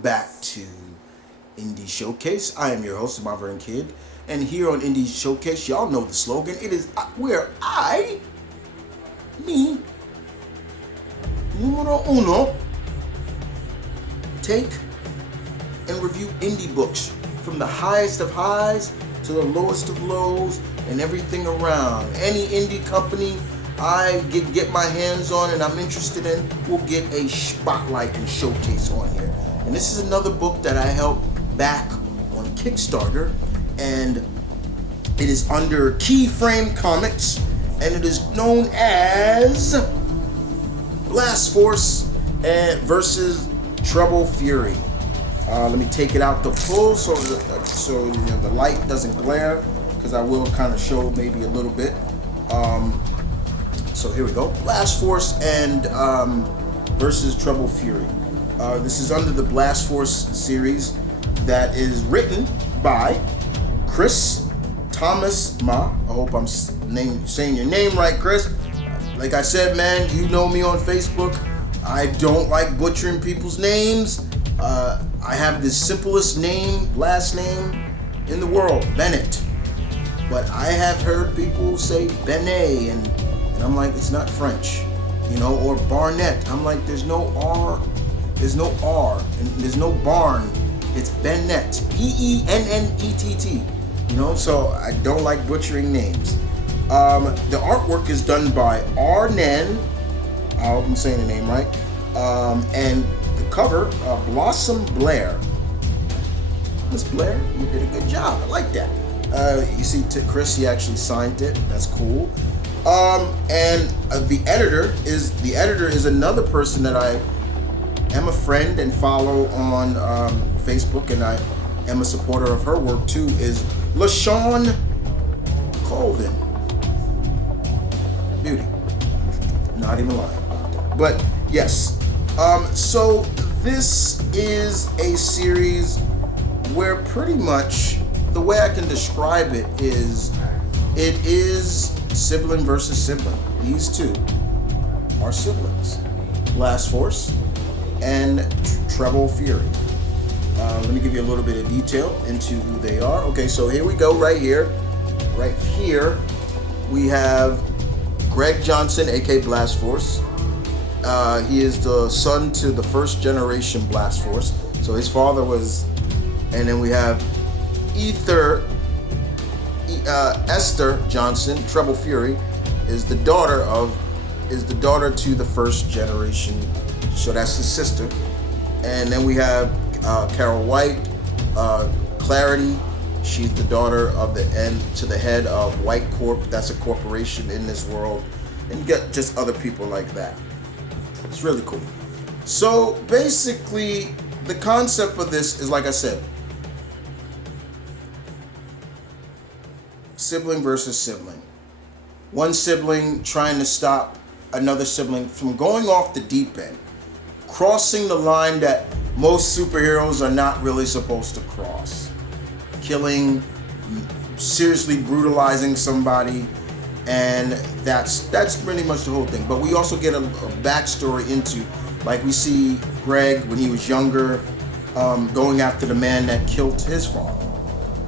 welcome back to Indie Showcase. I am your host, M.V.K, and here on Indie Showcase, y'all know the slogan. It is where me, numero uno, take and review indie books from the highest of highs to the lowest of lows and everything around. Any indie company I get my hands on and I'm interested in will get a spotlight and showcase on here. And this is another book that I helped back on Kickstarter, and it is under Keyframe Comics, and it is known as Bassforce versus Tremble Fury. Let me take it out the full so the light doesn't glare, because I will kind of show maybe a little bit. So here we go. Bassforce and versus Tremble Fury. This is under the Bassforce series that is written by Chris Thomasma. I hope I'm saying your name right, Chris. Like I said, man, you know me on Facebook. I don't like butchering people's names. I have the simplest last name in the world, Bennett. But I have heard people say Benet, and I'm like, it's not French, or Barnett. I'm like, there's no R, and there's no barn. It's Bennett, Pennett, so I don't like butchering names. The artwork is done by Arnen, I hope I'm saying the name right, and the cover, Blossom Blair. Miss Blair, you did a good job, I like that. You see Chris, he actually signed it, that's cool. And the editor is another person that I am a friend and follow on Facebook, and I am a supporter of her work too, is LaShawn Colvin. Beauty. Not even lying about that. But yes. So this is a series where pretty much the way I can describe it is sibling versus sibling. These two are siblings. Bassforce and Tremble Fury. Let me give you a little bit of detail into who they are. Okay, so here we go right here. Right here, we have Greg Johnson, aka Bassforce. He is the son to the first generation Bassforce. So his father was, and then we have Esther Johnson, Tremble Fury, is the daughter to the first generation, so that's his sister. And then we have Carol White, Clarity. She's the daughter of the head of White Corp. That's a corporation in this world, and you get just other people like that. It's really cool. So basically, the concept of this is, like I said, sibling versus sibling. One sibling trying to stop another sibling from going off the deep end, crossing the line that most superheroes are not really supposed to cross. Killing, seriously brutalizing somebody, and that's pretty much the whole thing. But we also get a backstory into, like we see Greg when he was younger, going after the man that killed his father,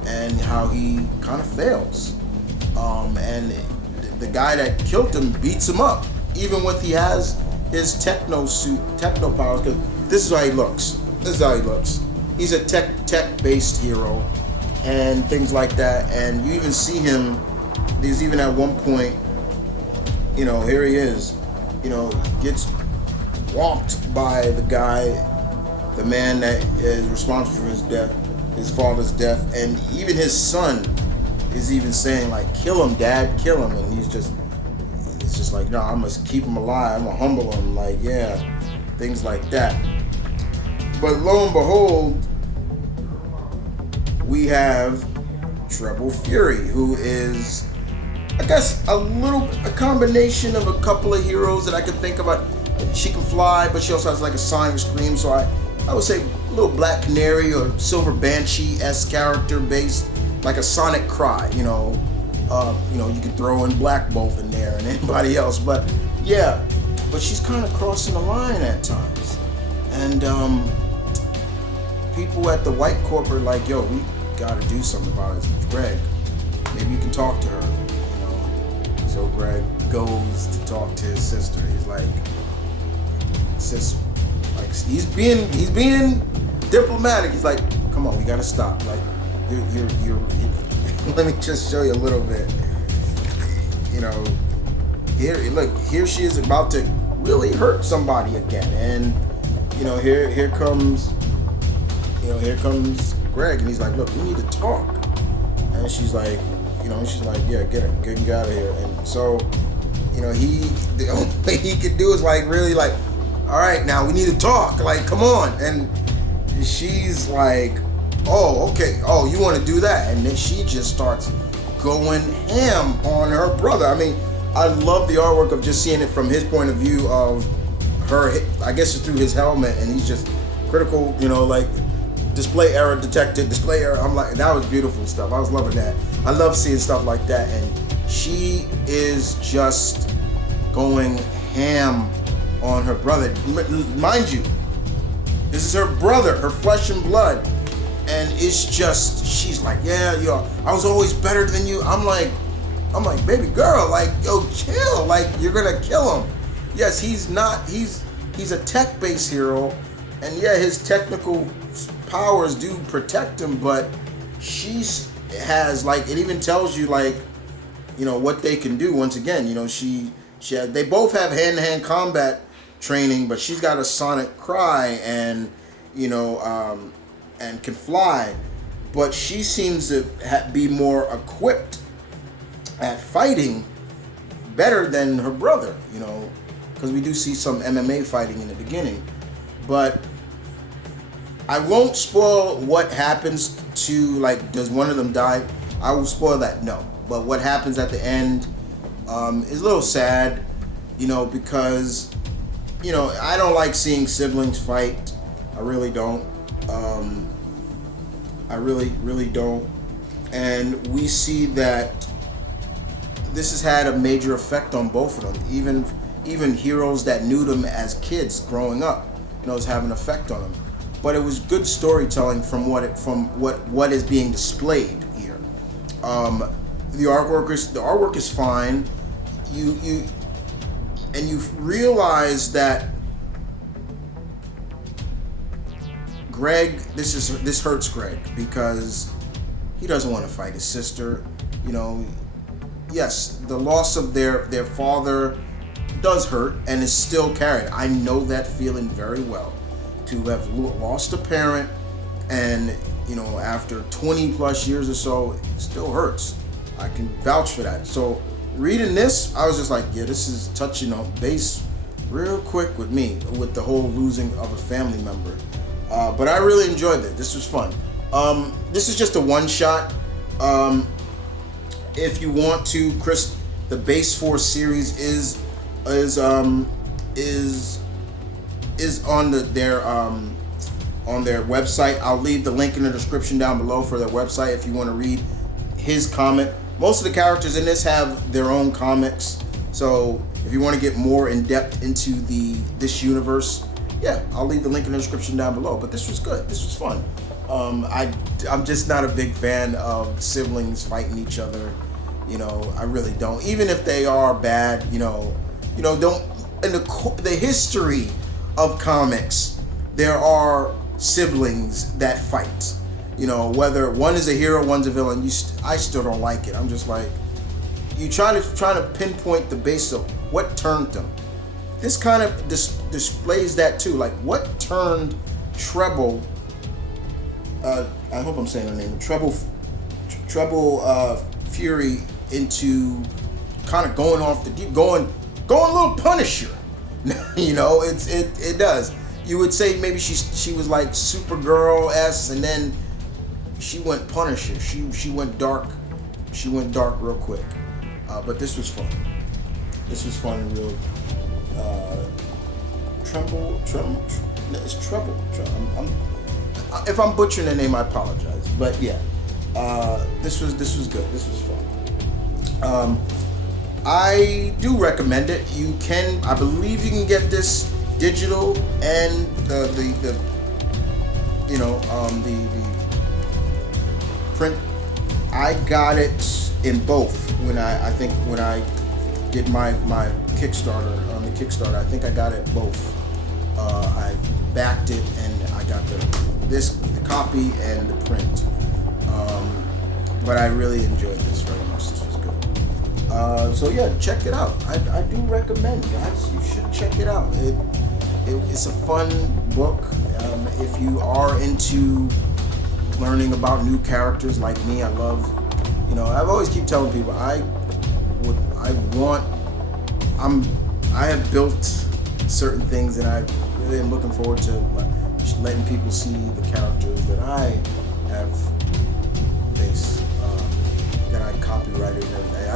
and how he kind of fails. And the guy that killed him beats him up, even when he has his techno powers, because this is how he looks. He's a tech-based hero and things like that. And you even see him, there's even at one point, here he is, gets walked by the guy, the man that is responsible for his death, his father's death, and even his son is even saying, like, kill him, Dad, kill him. And he's just like, no, I'm gonna keep him alive, I'm gonna humble him, like, yeah, things like that. But lo and behold, we have Tremble Fury, who is, I guess, a combination of a couple of heroes that I can think about. She can fly, but she also has like a sonic scream, so I would say a little Black Canary or Silver Banshee-esque character based, like a Sonic Cry, you can throw in Black Bolt in there and anybody else, but yeah, but she's kind of crossing the line at times. And people at the White Corp are like, yo, we gotta do something about it. Greg, maybe you can talk to her. You know. So Greg goes to talk to his sister. He's like, he's being diplomatic. He's like, come on, we gotta stop. Like, you're let me just show you a little bit. You know, here she is about to really hurt somebody again, and you know, here comes Greg, and he's like, look, we need to talk. And she's like, yeah, get out of here. And so, you know, the only thing he could do is like really like, all right, now we need to talk. Like, come on. And she's like, oh, okay. Oh, you want to do that? And then she just starts going ham on her brother. I mean, I love the artwork of just seeing it from his point of view of her. I guess it's through his helmet, and he's just critical, you know, like display error detected, display error. I'm like, that was beautiful stuff. I was loving that. I love seeing stuff like that. And she is just going ham on her brother. Mind you, this is her brother, her flesh and blood. And it's just, she's like, yeah, yo, I was always better than you. I'm like, baby girl, like, yo, chill. Like, you're gonna kill him. Yes, he's a tech-based hero, and yeah, his technical powers do protect him, but she has, like, it even tells you, like, you know, what they can do. Once again, you know, they both have hand-to-hand combat training, but she's got a sonic cry and, you know, and can fly, but she seems to be more equipped at fighting better than her brother, you know, because we do see some MMA fighting in the beginning. But I won't spoil what happens to, like, does one of them die? I will spoil that, no. But what happens at the end is a little sad, you know, because, you know, I don't like seeing siblings fight. I really don't. I really don't. And we see that this has had a major effect on both of them. Even heroes that knew them as kids growing up, you know, it's having an effect on them. But it was good storytelling from what is being displayed here. The artwork is fine. You realize that Greg, this hurts Greg because he doesn't want to fight his sister. You know, yes, the loss of their father does hurt and is still carried. I know that feeling very well. To have lost a parent and, you know, after 20 plus years or so, it still hurts. I can vouch for that. So reading this, I was just like, yeah, this is touching on base real quick with me, with the whole losing of a family member. But I really enjoyed it. This was fun. This is just a one shot. If you want to, Chris, the Bassforce series is on their website. I'll leave the link in the description down below for their website if you want to read his comic. Most of the characters in this have their own comics, so if you want to get more in depth into this universe, yeah, I'll leave the link in the description down below. But this was good. This was fun. I'm just not a big fan of siblings fighting each other. You know, I really don't. Even if they are bad, you know, don't. In the history of comics, there are siblings that fight. You know, whether one is a hero, one's a villain. I still don't like it. I'm just like, you trying to pinpoint the base of what turned them. This kind of displays that too. Like, what turned Tremble? I hope I'm saying her name. Tremble Fury into kind of going off the deep, going a little Punisher. You know, it does. You would say maybe she was like Supergirl-esque, and then she went Punisher. She went dark. She went dark real quick. But this was fun. This was fun and real. Tremble. It's Tremble. If I'm butchering the name, I apologize. But yeah, this was good. This was fun. I do recommend it. I believe you can get this digital and the the print. I got it in both when I think when I did my Kickstarter on the Kickstarter. I think I got it both. I backed it and I got the copy and the print. But I really enjoyed this very much. This was good. So yeah, check it out. I do recommend, guys. You should check it out. It's a fun book. If you are into learning about new characters like me, I love. I've always keep telling people I have built certain things, and I really am looking forward to just letting people see the characters that I have based, that I copyrighted and everything.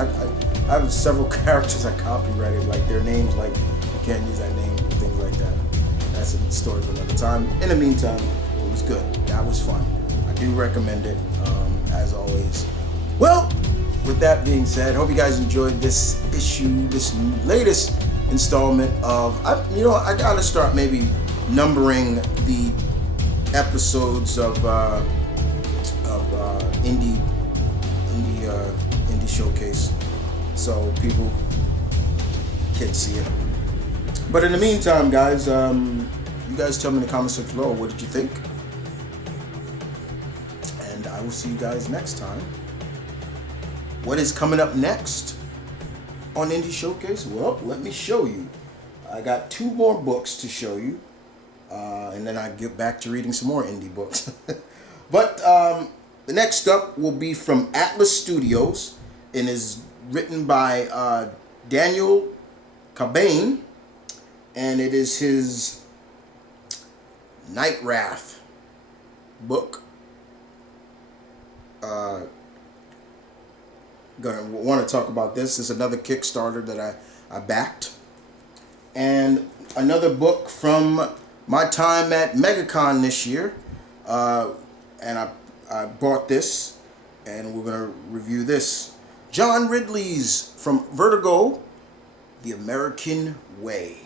I have several characters I copyrighted, like their names, like you can't use that name and things like that. That's a story for another time. In the meantime, it was good. That was fun. I do recommend it, as always. Well, with that being said, hope you guys enjoyed this issue, this latest installment of. I gotta start maybe numbering the episodes of indie showcase, so people can see it. But in the meantime, guys, you guys tell me in the comment section below, what did you think? And I will see you guys next time. What is coming up next on Indie Showcase? Well, let me show you. I got 2 more books to show you, and then I get back to reading some more indie books. But the next up will be from Atlas Studios, and is written by Daniel Cabane, and it is his Night Wrath book. Gonna want to talk about this. This is another Kickstarter that I backed, and another book from my time at MegaCon this year, and I bought this, and we're gonna review this. John Ridley's from Vertigo, The American Way.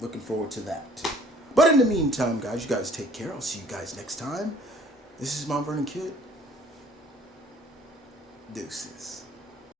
Looking forward to that. But in the meantime, guys, you guys take care. I'll see you guys next time. This is M.V.K. Deuces.